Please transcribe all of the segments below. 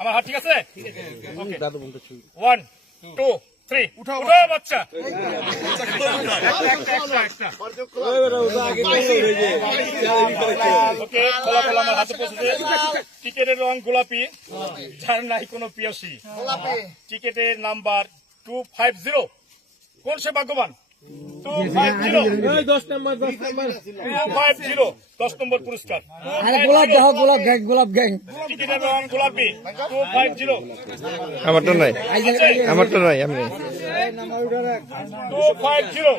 আমার হাত ঠিক আছে? ওয়ান টু থ্রি, উঠো বাচ্চা। ওকে, ফলাফল আমার হাতে পৌঁছেছে। টিকেটের রং গোলাপি, যার নাই কোনো পিয়াসি। টিকেটের নাম্বার 250। কোন সে ভাগ্যবান? 250, 10 নম্বর পুরস্কার। গোলাপ গ্যাং টিকেটের রং গোলাপি, 250। আমারটা নাই, আমারটা নাই, আমি 250।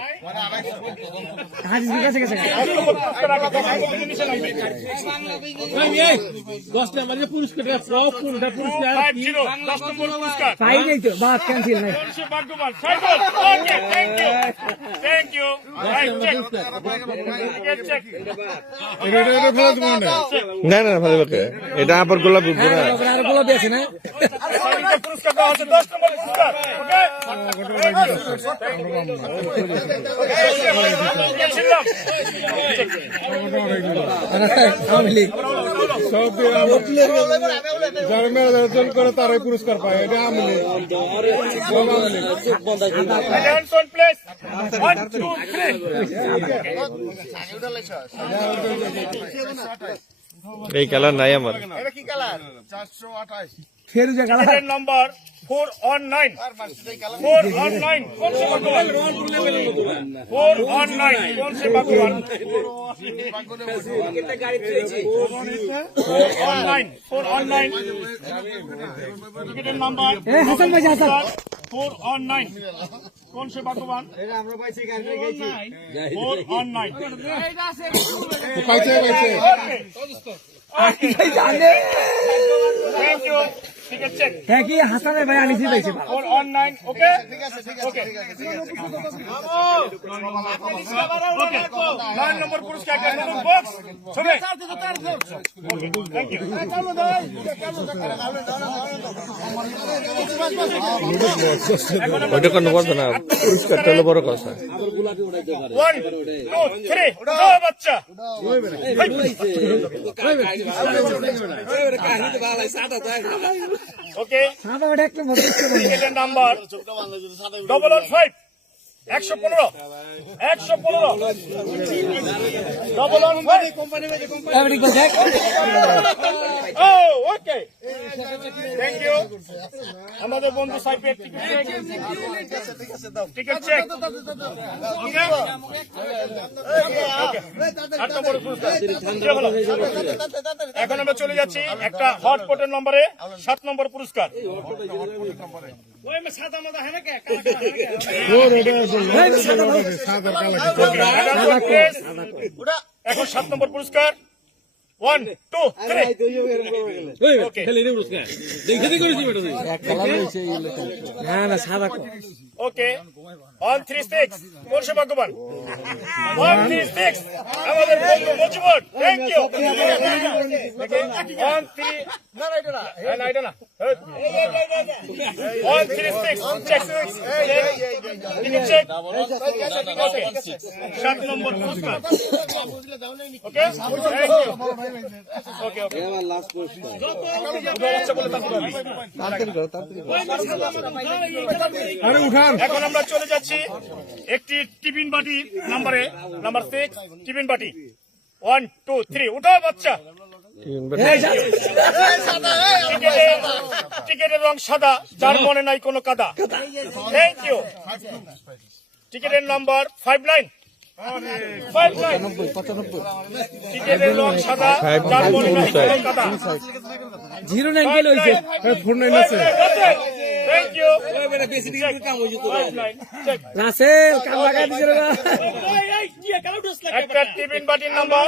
পুরস্কার 10 নম্বর পুরস্কার। পাই নাই তো, বাদ ক্যান্সেল নাই। ভাগ্যবান cycle. Okay, thank you, thank you. না না ভালো লাগে এটা আবার গোলাপি পুরা আর গোলাপি আছে না? পুরস্কার দেওয়া হচ্ছে 10 নম্বর পুরস্কার। যারা মেরাজন করে তারাই পুরস্কার পায়, এটা আমলি এই কালার নাই আমার। ফেরুজা কালার নম্বর 419। 419 কোন সে ভগবান? 419 কোন সে ভগবান? 419 টিকেটের নাম্বার হাসান ভাই, হাসান 419 কোন সে ভগবান? 419 থ্যাংক ইউ। Ticket check. হ্যাঁ কি হাসানের ভাই আনিছি পাইছে 419। ওকে, ওকে, 9 নম্বর পুরস্কার, একটা নতুন বক্স। ছবি। Thank you. ওইটা কোনো কথা না, পুরস্কারটা হলো বড় কথা। 1 2 3, উঠো বাচ্চা। ওকে, টিকেটের নাম্বার 115 115 ওকে, থ্যাংক ইউ। আমাদের বন্ধু সাইপের টিকেট চেক। এখন আমরা চলে যাচ্ছি একটা হটপটের নম্বরে 7 নম্বর পুরস্কার। এখন 7 নম্বর পুরস্কার। 1 2 3 ওকে, 136 কোন সে ভাগ্যবান? 136 আমাদের বন্ধু মজিবর। Thank you. 7 নম্বর পুরস্কার। ওকে, ওকে, ওকে, এখন আমরা চলে যাচ্ছি একটি টিফিন বাটি নাম্বার 6 টিফিন বাটি। 1 2 3, উঠো বাচ্চা। টিকেটের রং সাদা, যার মনে নাই কোনো কাদা। Thank you. টিকেটের নাম্বার 59 টিকেটের রং সাদা, যার মনে নাই কোনো কাদা। 09 গেল হইছে 49 আছে। Thank you. রাসেল কাম লাগাই দিছে রে। একটা টিফিন বাটির number.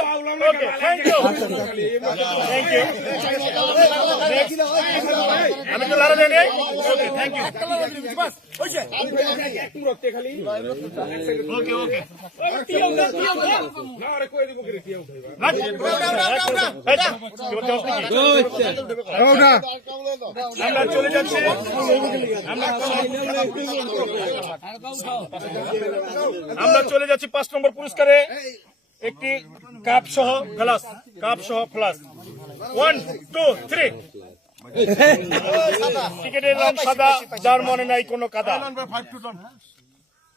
Okay, thank you, thank you. আমি তো লারা দেয়। ওকে, থ্যাংক ইউ। ওকে, ওকে, আমরা চলে যাচ্ছি। আমরা চলে যাচ্ছি 5 নম্বর পুরস্কারে একটি কাপ সহ ফ্লাস। 1 2 3 টিকেটের রং সাদা, যার মনে নাই কোনো কাদা।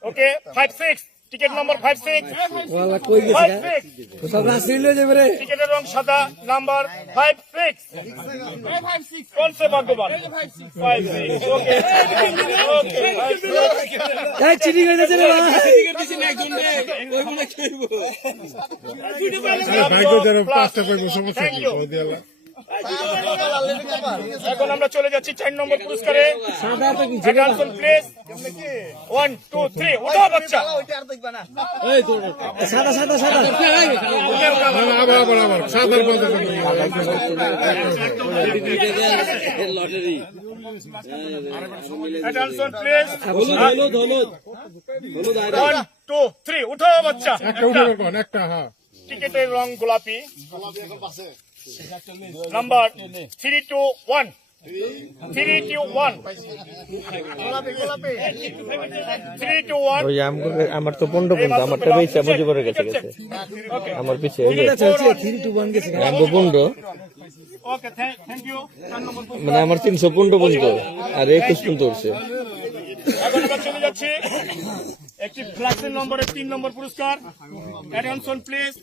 ওকে, 5-6, টিকেট নম্বর 5-6, ওয়ালা কই গেছে 5-6, সব রাসেল লয়ে যাবে রে টিকেটের রং সাদা, নাম্বার 5-6। কোন সে ভাগ্যবান? 5-6, ওকে, ওকে, 5-6। এই চিনি গেছে রে ভাই ভাগ্য যারা পাঁচটা পাইবো সমস্যা Thank কি you. সৌদি আল্লাহ এখন আমরা চলে যাচ্ছি 4 নম্বর পুরস্কারে। সাদা তো কি Attention please, 1, 2, 3, উঠাও বাচ্চা। সাদা সাদা সাদা আবার সাদার বলতে Attention please, হলুদ হলুদ 1, 2, 3, উঠাও বাচ্চা। একটা উঠে কোন একটা হ্যাঁ টিকেটের রং গোলাপি, নাম্বার 321, 321, 321। ওই আমার তো 15 পর্যন্ত আমারটা বেশি বুঝে পড়ে গেছে আমার পিছে এই যে এটা হচ্ছে 3 2 1 গেছে আমগো 15 ওকে, থ্যাংক ইউ। 4 নম্বর পুরস্কার। মানে আমার 315 পর্যন্ত আর 21 পর্যন্ত উঠছে। এখন আমরা চলে যাচ্ছি একটি ফ্ল্যাক্সের নম্বরে 3 নম্বর পুরস্কার। অ্যাটেনশন প্লিজ,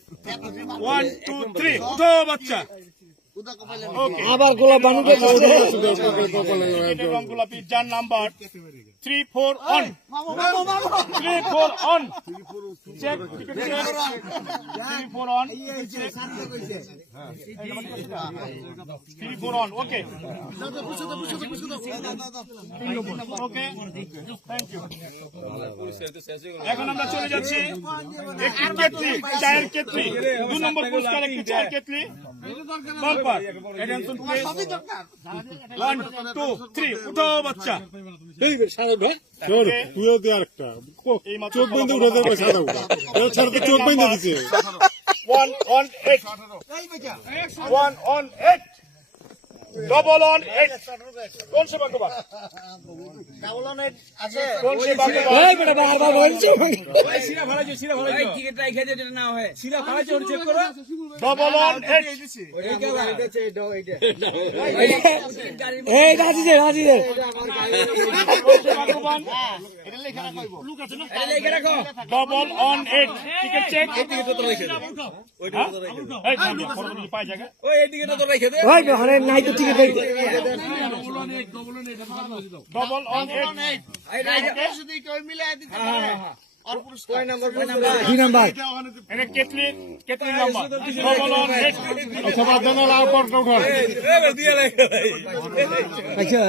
1, 2, 3, উঠাও বাচ্চা। ওকে, আবার গোলাপ বানুকে টিকেটের রং গোলাপি, যার number 341, 341। Check, ticket check, 341, 341, okay, okay, thank you. এখন আমরা চলে যাচ্ছি একটি কেটলি, চায়ের কেটলি, 2 নম্বর পুরস্কার, একটি চায়ের কেটলি বাম্পার। অ্যাটেনশন প্লিজ, 1, 2, 3, উঠাও বাচ্চা। তুইও দিয়ে আরেকটা চোখ বন্ধ উঠে দেবে সাদা উঠা ছাড়া তো চোখ বন্ধ দিচ্ছে 118, 118, 118। কোন সে ভাগ্যবান? কোন সে ভাগ্যবান? এই বেটা বারবার বলছি ডবল অন 8। এই রাজি রে কোন সে ভাগ্যবান? Double on 8, ticket check. পাই জায়গা ওই হরে নাই তো ঠিক আছে ডবল অন 8। 2 নাম্বার এটা কেটলি নাম্বার, ডবল অন 8। আচ্ছা বাদ দেন আর পরটা উঠান আচ্ছা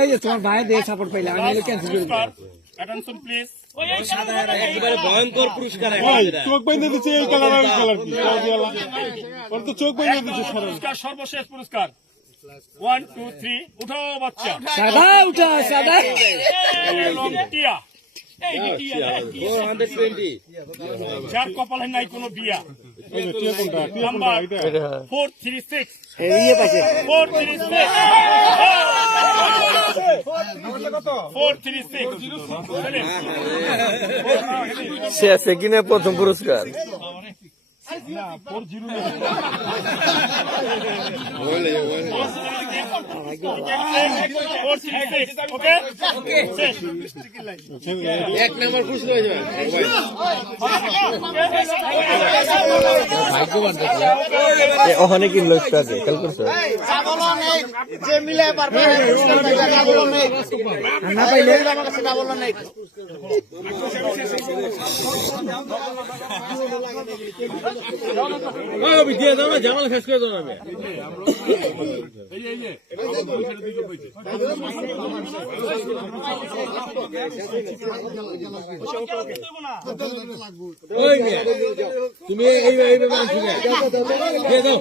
এই যে তোমার ভাই দিয়ে সাপোর্ট পাইলে আমি এলো ক্যান্সেল করে দিলাম অ্যাটেনশন প্লিজ, চোখ বন্ধ দিচ্ছে এই কালার আর এই কালার কি সৌদি আল্লাহ ওর তো চোখ বন্ধ দিচ্ছে সারা পুরস্কার, সর্বশেষ পুরস্কার, 1, 2, 3, উঠাও বাচ্চা। সাদা উঠা সাদা রং টিয়া, যার কপালে নাই কোনো বিয়া, এই যে টিয়া কোনটা নাম্বার এটা 436, এই পাইছে 436, 436। সে আছে কিনা প্রথম পুরস্কার ওকে, এক নাম্বার পুরস্কার হয়ে যাবে ওখানে কিনলো একটু আগে খেয়াল করছো যে মিলে পারবে না পাইলে আমার কাছে ডাবল নাই দিয়ে দাও না জামাল ফেস করে দাও না ওই মিয়া তুমি এই মানে ঠিক আছে দিয়ে দাও